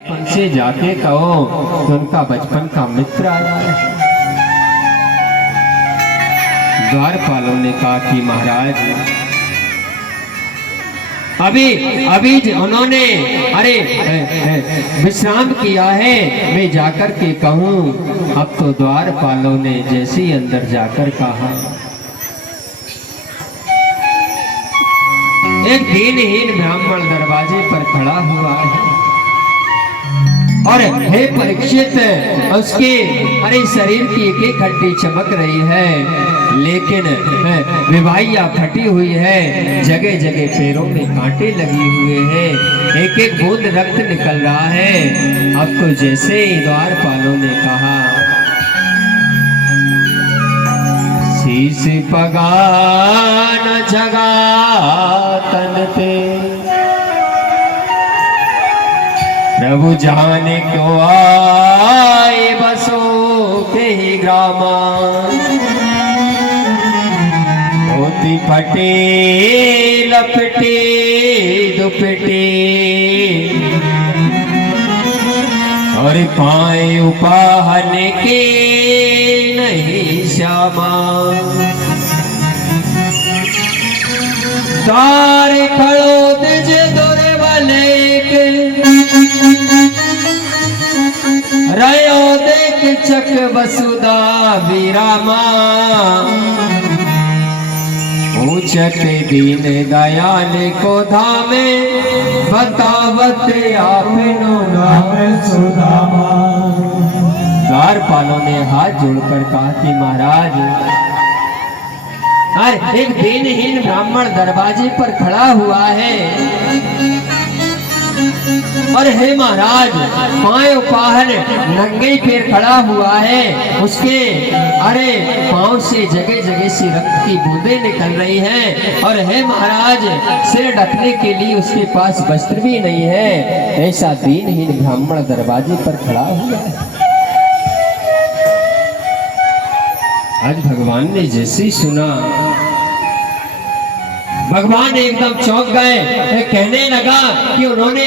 उनसे जाके कहो कि उनका बचपन का मित्र आया है। द्वारपालों ने कहा कि महाराज अभी उन्होंने विश्राम किया है, मैं जाकर के कहूँ। अब तो द्वारपालों ने जैसे ही अंदर जाकर कहा, एक दीनहीन ब्राह्मण दरवाजे पर खड़ा हुआ है और हे परीक्षित, उसके शरीर की एक एक हड्डी चमक रही है, लेकिन विवाहिया फटी हुई है, जगह जगह पैरों में कांटे लगे हुए हैं, एक एक बूंद रक्त निकल रहा है। अब तो जैसे ही द्वारपालों ने कहा, शीश पगा न जगा तन पे, प्रभु जाने क्यों आए बसो के ही ग्रामा, धोती फटे लपटे दुपटे, और पाए उपाहन के नहीं श्यामा, तारे खड़ो दिज दोरे वाले रयो देख चक वसुदा विरामा, पूछक दीन दयाल को धामे, बतावत आपनो नाम सुदामा। द्वारपालों ने हाथ जोड़कर कहा कि महाराज, एक दीनहीन ब्राह्मण दरवाजे पर खड़ा हुआ है और हे महाराज, पाए उपाहन नंगे पैर खड़ा हुआ है, उसके पांव से जगह जगह से रक्त की बूंदें निकल रही हैं, और हे महाराज, सिर ढकने के लिए उसके पास वस्त्र भी नहीं है। ऐसा दीनहीन ब्राह्मण दरवाजे पर खड़ा हुआ है। आज भगवान ने जैसे ही सुना, भगवान एकदम चौंक गए। कहने लगा कि उन्होंने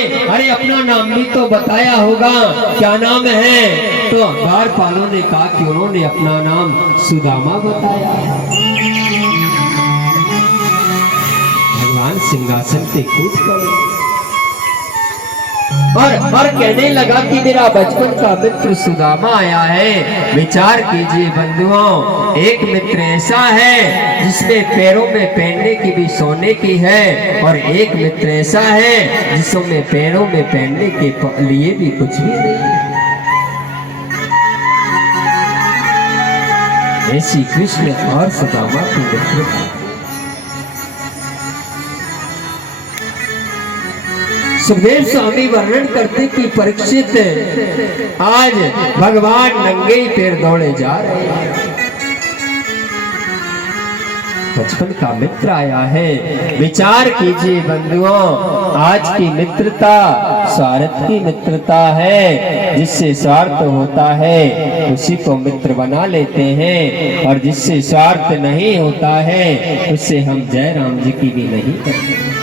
अपना नाम भी तो बताया होगा, क्या नाम है? तो द्वारपालों ने कहा कि उन्होंने अपना नाम सुदामा बताया। भगवान सिंहासन पे कूद गए और कहने लगा कि मेरा बचपन का मित्र सुदामा आया है। विचार कीजिए बंधुओं, एक मित्र ऐसा है जिसमें पैरों में पहनने की भी सोने की है, और एक मित्र ऐसा है जिसमें पैरों में पहनने के लिए भी कुछ भी नहीं है। ऐसी कृष्ण और सुदामा की मित्रता। सुखदेव स्वामी वर्णन करते कि परीक्षित, आज भगवान नंगे ही पैर दौड़े जा रहे हैं। बचपन का मित्र आया है। विचार कीजिए बंधुओं, आज की मित्रता स्वार्थ की मित्रता है। जिससे स्वार्थ होता है उसी को मित्र बना लेते हैं, और जिससे स्वार्थ नहीं होता है उससे हम जय राम जी की भी नहीं करते।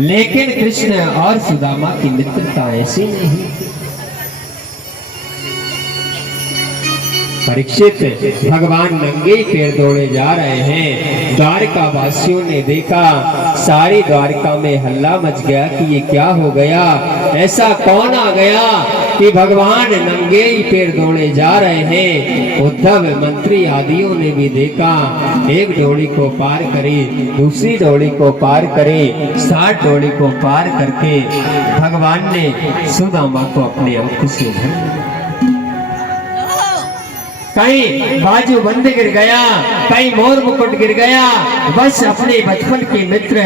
लेकिन कृष्ण और सुदामा की मित्रता ऐसी नहीं। परीक्षित, भगवान नंगे पैर दौड़े जा रहे हैं। द्वारका वासियों ने देखा, सारी द्वारका में हल्ला मच गया कि ये क्या हो गया, ऐसा कौन आ गया कि भगवान नंगे ही पैर दौड़े जा रहे हैं। उद्धव मंत्री आदियों ने भी देखा, एक डोली को पार करे, दूसरी डोली को पार करे, 60 डोली को पार करके भगवान ने सुदामा को अपने अंक से धर। कहीं बाजू बंद गिर गया, कहीं मोर मुकुट गिर गया, बस अपने बचपन के मित्र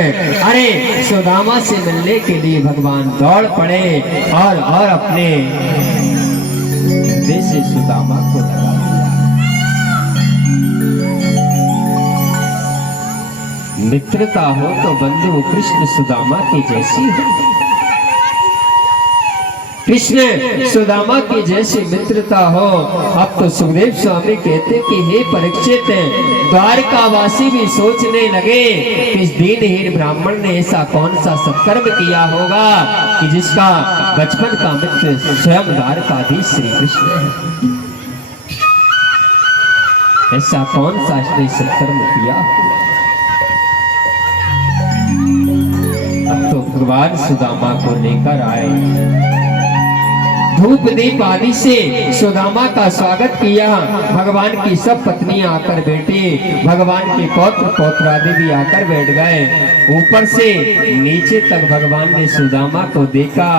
सुदामा से मिलने के लिए भगवान दौड़ पड़े और अपने हृदय से सुदामा को लगा दिया। मित्रता हो तो बंधु कृष्ण सुदामा की जैसी हो। कृष्ण सुदामा की जैसी मित्रता हो। अब तो सुखदेव स्वामी कहते कि हे परीक्षित, द्वारकावासी भी सोचने लगे कि इस दीनहीन ब्राह्मण ने ऐसा कौन सा सत्कर्म किया होगा कि जिसका बचपन का मित्र स्वयं द्वारकाधीश श्री कृष्ण है। ऐसा कौन सा इसने सत्कर्म किया। अब तो भगवान सुदामा को लेकर आए, धूप दीप आदि से सुदामा का स्वागत किया। भगवान की सब पत्नियां आकर बैठी, भगवान के पौत्र पौत्रादि भी आकर बैठ गए। ऊपर से नीचे तक भगवान ने सुदामा को देखा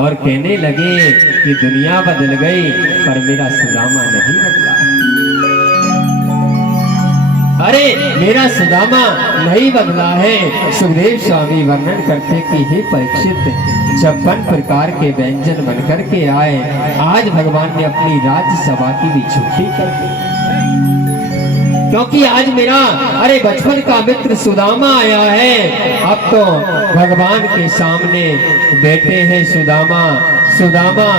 और कहने लगे कि दुनिया बदल गई पर मेरा सुदामा नहीं बदला। अरे मेरा सुदामा नहीं बदला है। सुखदेव स्वामी वर्णन करते कि हे परीक्षित, 56 प्रकार के व्यंजन बनकर के आए। आज भगवान ने अपनी राज्यसभा की भी छुट्टी कर दी, क्योंकि आज मेरा बचपन का मित्र सुदामा आया है। अब तो भगवान के सामने बैठे हैं सुदामा। सुदामा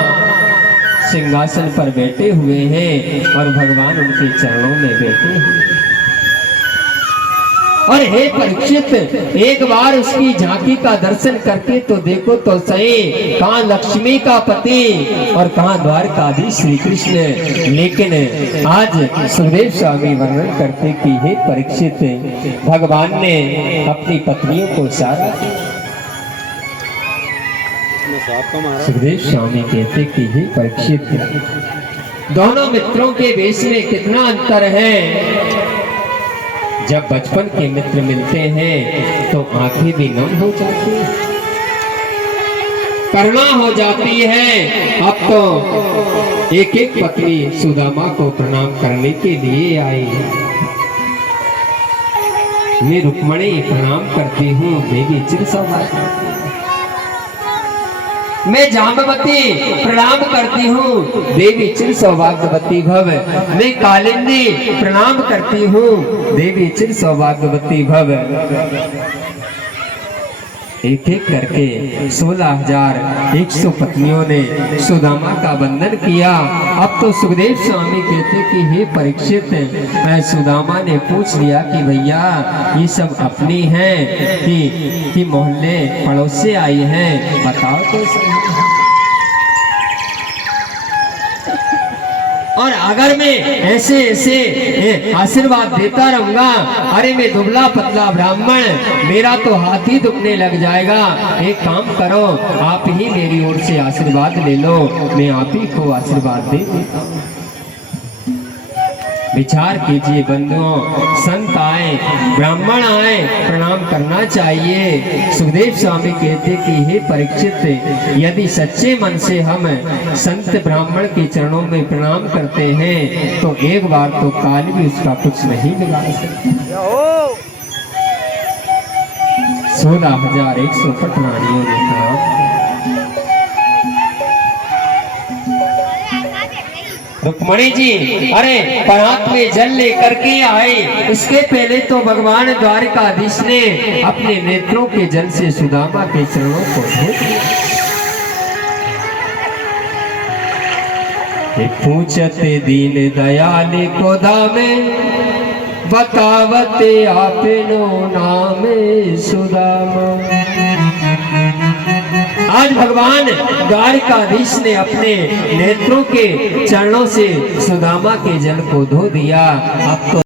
सिंहासन पर बैठे हुए हैं और भगवान उनके चरणों में बैठे हैं। और हे परीक्षित, एक बार उसकी झांकी का दर्शन करके तो देखो तो सही, कहाँ लक्ष्मी का पति और कहाँ द्वारकाधीश श्री कृष्ण। लेकिन आज सुखदेव स्वामी वर्णन करते कि हे परीक्षित, भगवान ने अपनी पत्नियों को इशारा किया। सुखदेव स्वामी कहते कि हे परीक्षित, दोनों मित्रों के वेश में कितना अंतर है। जब बचपन के मित्र मिलते हैं तो आंखें भी नम हो जाती है, करुणा हो जाती है। अब तो एक एक पत्नी सुदामा को प्रणाम करने के लिए आई। मैं रुक्मणी प्रणाम करती हूँ, देवी चिर सौभाग्य। मैं जाम्बवती प्रणाम करती हूँ, देवी चिर सौभाग्यवती भव। मैं कालिंदी प्रणाम करती हूँ, देवी चिर सौभाग्यवती भव। एक एक करके 16,100 पत्नियों ने सुदामा का वंदन किया। अब तो सुखदेव स्वामी कहते कि हे परीक्षित, सुदामा ने पूछ लिया कि भैया ये सब अपनी हैं कि मोहल्ले पड़ोस से आई हैं, बताओ तो सही। और अगर मैं ऐसे ऐसे आशीर्वाद देता रहूंगा, अरे मैं दुबला पतला ब्राह्मण, मेरा तो हाथ ही दुखने लग जाएगा। एक काम करो, आप ही मेरी ओर से आशीर्वाद ले लो, मैं आप ही को आशीर्वाद दे देता हूं। विचार कीजिए बंधुओं, संत आए, ब्राह्मण आए, प्रणाम करना चाहिए। सुखदेव स्वामी कहते कि हे परीक्षित, यदि सच्चे मन से हम संत ब्राह्मण के चरणों में प्रणाम करते हैं तो एक बार तो काल भी उसका कुछ नहीं बिगाड़ सकता। 16,100 पटरानियों ने प्रणाम। रुक्मणी जी अरे परात में जल लेकर के आए, इसके पहले तो भगवान द्वारकाधीश ने अपने नेत्रों के जल से सुदामा के चरणों को धो दिया। पूछते दीन दयाल को दामे, बतावते आपनो नामे सुदामा। आज भगवान द्वारकाधीश ने अपने नेत्रों के चरणों से सुदामा के जल को धो दिया। अब तो